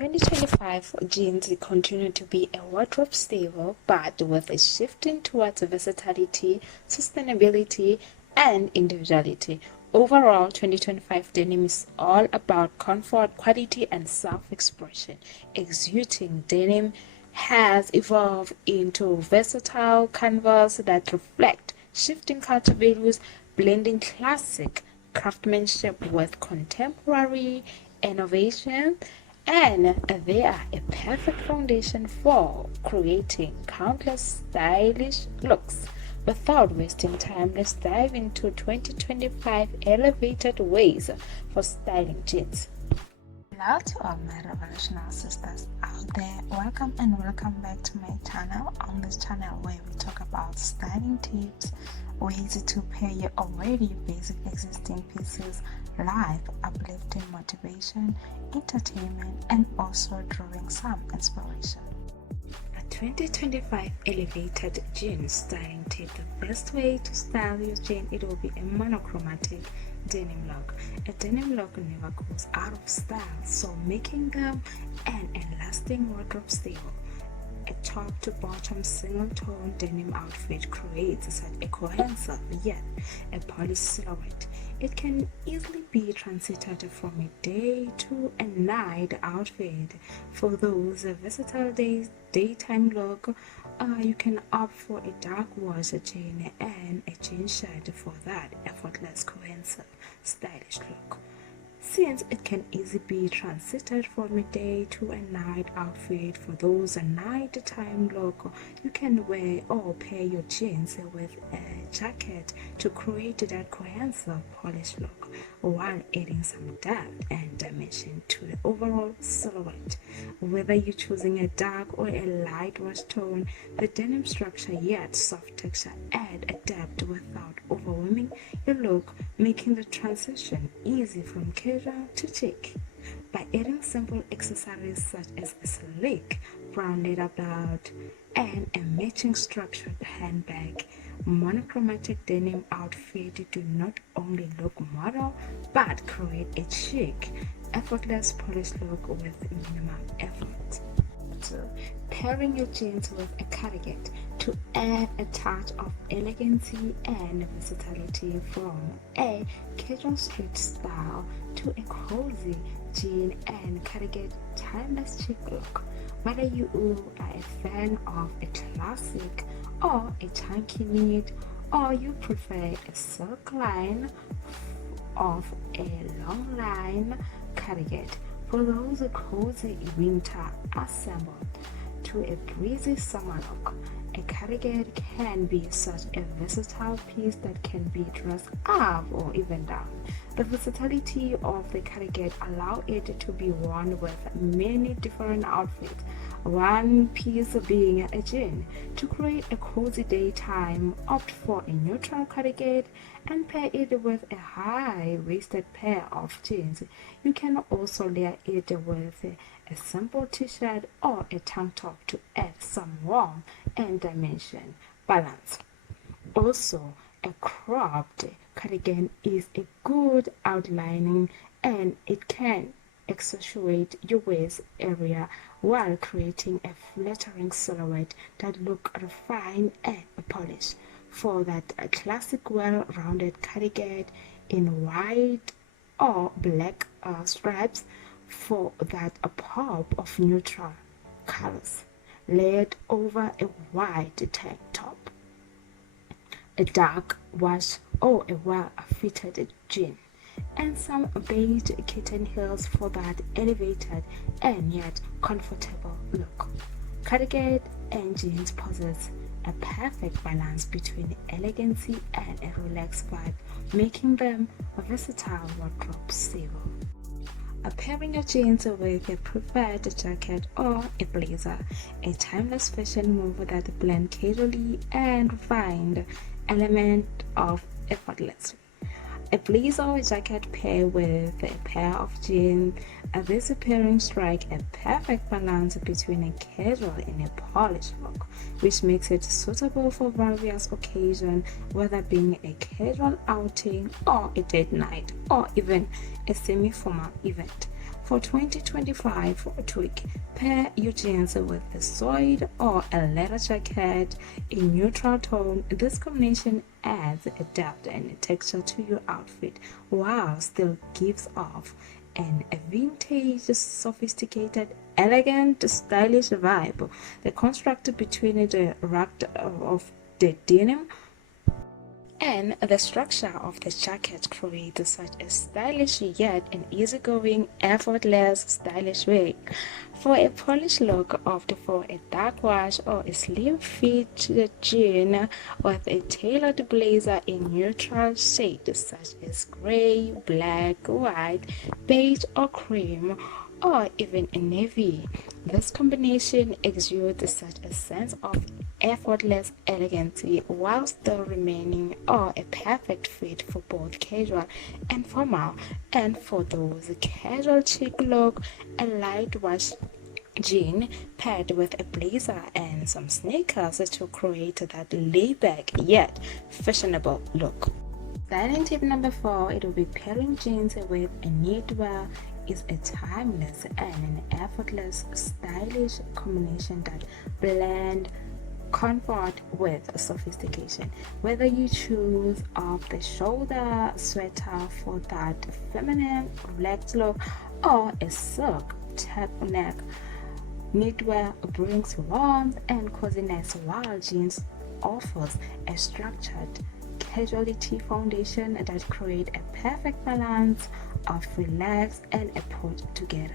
2025 jeans continue to be a wardrobe staple, but with a shifting towards versatility, sustainability, and individuality. Overall, 2025 denim is all about comfort, quality, and self-expression. Exuding denim has evolved into versatile canvas that reflect shifting culture values, blending classic craftsmanship with contemporary innovation, and they are a perfect foundation for creating countless stylish looks. Without wasting time, let's dive into 2025 elevated ways for styling jeans. Hello to all my Revolutional sisters out there. Welcome and welcome back to my channel. On this channel where we talk about styling tips, ways to pair your already basic existing pieces, life, uplifting motivation, entertainment, and also drawing some inspiration. A 2025 elevated jean styling tip. The best way to style your jean, it will be a monochromatic denim look. A denim look never goes out of style, so making them an lasting wardrobe staple. A top to bottom single tone denim outfit creates such a cohesive yet a polished silhouette. It can easily be transited from a day to a night outfit. For those versatile daytime look, you can opt for a dark wash jean and a jean shirt for that effortless, cohesive, stylish look. Since it can easily be transited from a day to a night outfit, for those a nighttime look, you can wear or pair your jeans with a jacket to create that cohesive, polished look while adding some depth and dimension to the overall silhouette. Whether you're choosing a dark or a light wash tone, the denim structure yet soft texture add a depth without overwhelming your look, making the transition easy from casual to chic. By adding simple accessories such as a sleek brown leather belt and a matching structured handbag, monochromatic denim outfit do not only look modern but create a chic, effortless, polished look with minimal effort. So, pairing your jeans with a cardigan to add a touch of elegancy and versatility, from a casual street style to a cozy jean and cardigan timeless chic look. Whether you are a fan of a classic or a chunky knit, or you prefer a silk line of a long line cardigan for those cozy winter assembled to a breezy summer look. A cardigan can be such a versatile piece that can be dressed up or even down. The versatility of the cardigan allows it to be worn with many different outfits, one piece being a jean. To create a cozy daytime, opt for a neutral cardigan and pair it with a high-waisted pair of jeans. You can also layer it with a simple t-shirt or a tank top to add some warmth and dimension balance. Also, a cropped cardigan is a good outlining and it can accentuate your waist area while creating a flattering silhouette that look refined and polished. For that classic well-rounded cardigan in white or black stripes, for that a pop of neutral colors layered over a white tank top, a dark wash or a well-fitted jean, and some beige kitten heels for that elevated and yet comfortable look. Cardigan and jeans possess a perfect balance between elegancy and a relaxed vibe, making them a versatile wardrobe staple. Pairing your jeans with a preferred jacket or a blazer, a timeless fashion move that blend casually and refined element of effortlessly. A blazer or jacket pair with a pair of jeans, this pairing strike a perfect balance between a casual and a polished look, which makes it suitable for various occasions, whether being a casual outing or a date night or even a semi-formal event. For 2025 tweak, pair your jeans with a suede or a leather jacket in neutral tone. This combination adds a depth and a texture to your outfit while still gives off a vintage, sophisticated, elegant, stylish vibe. The contrast between the rugged of the denim and the structure of the jacket creates such a stylish yet an easygoing, effortless, stylish way. For a polished look, opt for a dark wash or a slim fit jean with a tailored blazer in neutral shades such as gray, black, white, beige, or cream, or even a navy. This combination exudes such a sense of effortless elegance while still remaining a perfect fit for both casual and formal. And for those casual chic look, a light wash jean paired with a blazer and some sneakers to create that laid-back yet fashionable look. Styling tip number 4, it will be pairing jeans with a knitwear is a timeless and an effortless stylish combination that blend comfort with sophistication. Whether you choose off the shoulder sweater for that feminine relaxed look or a silk turtleneck, knitwear brings warmth and coziness while jeans offers a structured casualty foundation that create a perfect balance of relax and a put together.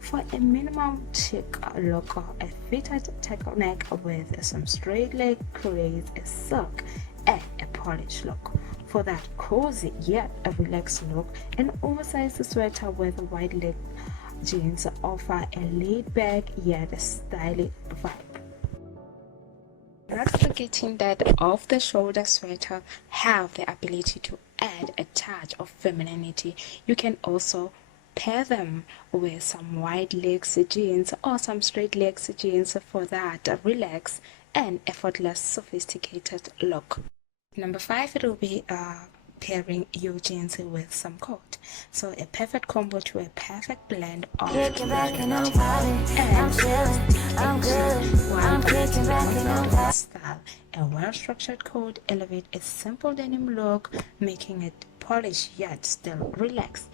For a minimum chic look, a fitted turtleneck with some straight leg creates a silk and a polished look. For that cozy yet a relaxed look, an oversized sweater with wide leg jeans offer a laid back yet stylish vibe. Not forgetting that off the shoulder sweater have the ability to add a touch of femininity. You can also pair them with some wide legs jeans or some straight legs jeans for that relaxed and effortless sophisticated look. Number 5, it will be pairing your jeans with some coat. So a perfect combo to a perfect blend of style. A well-structured coat elevates a simple denim look, making it polished yet still relaxed.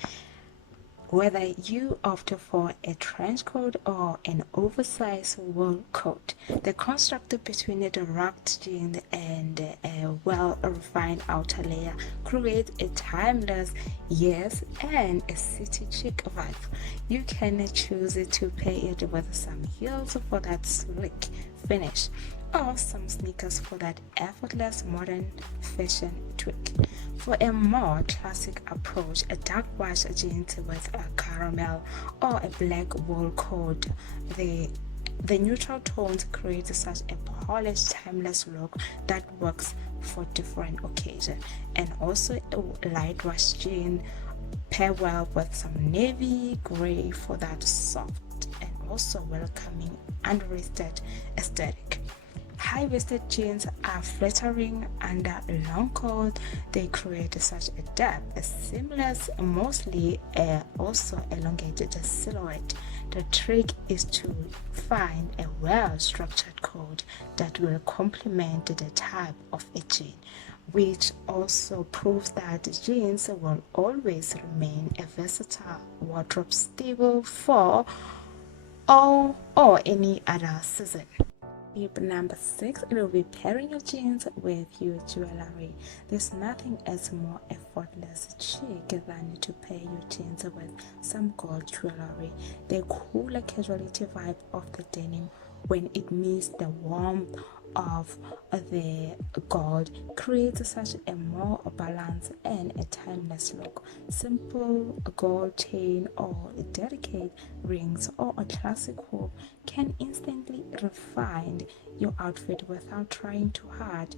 Whether you opt for a trench coat or an oversized wool coat, the construct between the rugged jean and a well-refined outer layer creates a timeless, yes, and a city chic vibe. You can choose to pair it with some heels for that sleek finish, or some sneakers for that effortless modern fashion tweak. For a more classic approach, a dark wash jeans with a caramel or a black wool coat, the neutral tones create such a polished, timeless look that works for different occasions. And also a light wash jean pair well with some navy gray for that soft and also welcoming underwaisted aesthetic. High-waisted jeans are flattering under a long coat. They create such a depth, a seamless, mostly also elongated silhouette. The trick is to find a well-structured coat that will complement the type of a jean, which also proves that jeans will always remain a versatile wardrobe staple for all or any other season. Tip number 6, it will be pairing your jeans with your jewelry. There's nothing as more effortless chic than to pair your jeans with some gold jewelry. The cooler casualty vibe of the denim when it meets the warmth of the gold creates such a more balanced and a timeless look. Simple gold chain or delicate rings or a classic hoop can instantly refine your outfit without trying too hard.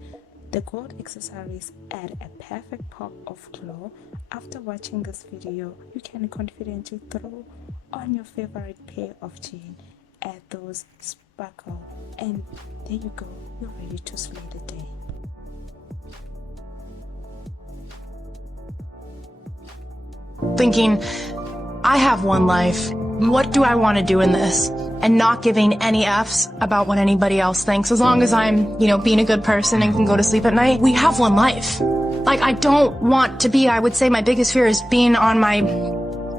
The gold accessories add a perfect pop of glow. After watching this video, you can confidently throw on your favorite pair of jeans, add those sparkle, and there you go, you're ready to slay the day. Thinking, I have one life what do I want to do in this? And not giving any F's about what anybody else thinks. As long as I'm, being a good person and can go to sleep at night, we have one life. Like, I don't want to be, I would say my biggest fear is being on my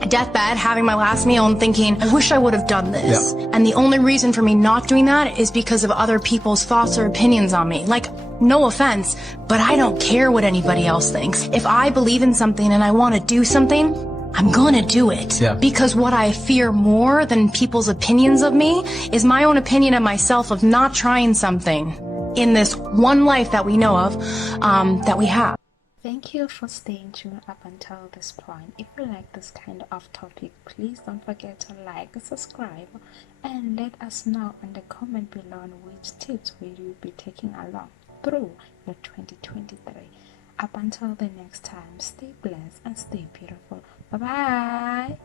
deathbed, having my last meal and thinking, I wish I would have done this. Yeah. And the only reason for me not doing that is because of other people's thoughts or opinions on me. Like, no offense, but I don't care what anybody else thinks. If I believe in something and I want to do something, I'm gonna do it. Yeah. Because what I fear more than people's opinions of me is my own opinion of myself of not trying something in this one life that we know of, that we have. Thank you for staying tuned up until this point. If you like this kind of topic, please don't forget to like, subscribe, and let us know in the comment below on which tips will you be taking along through your 2023. Up until the next time, stay blessed and stay beautiful. Bye bye.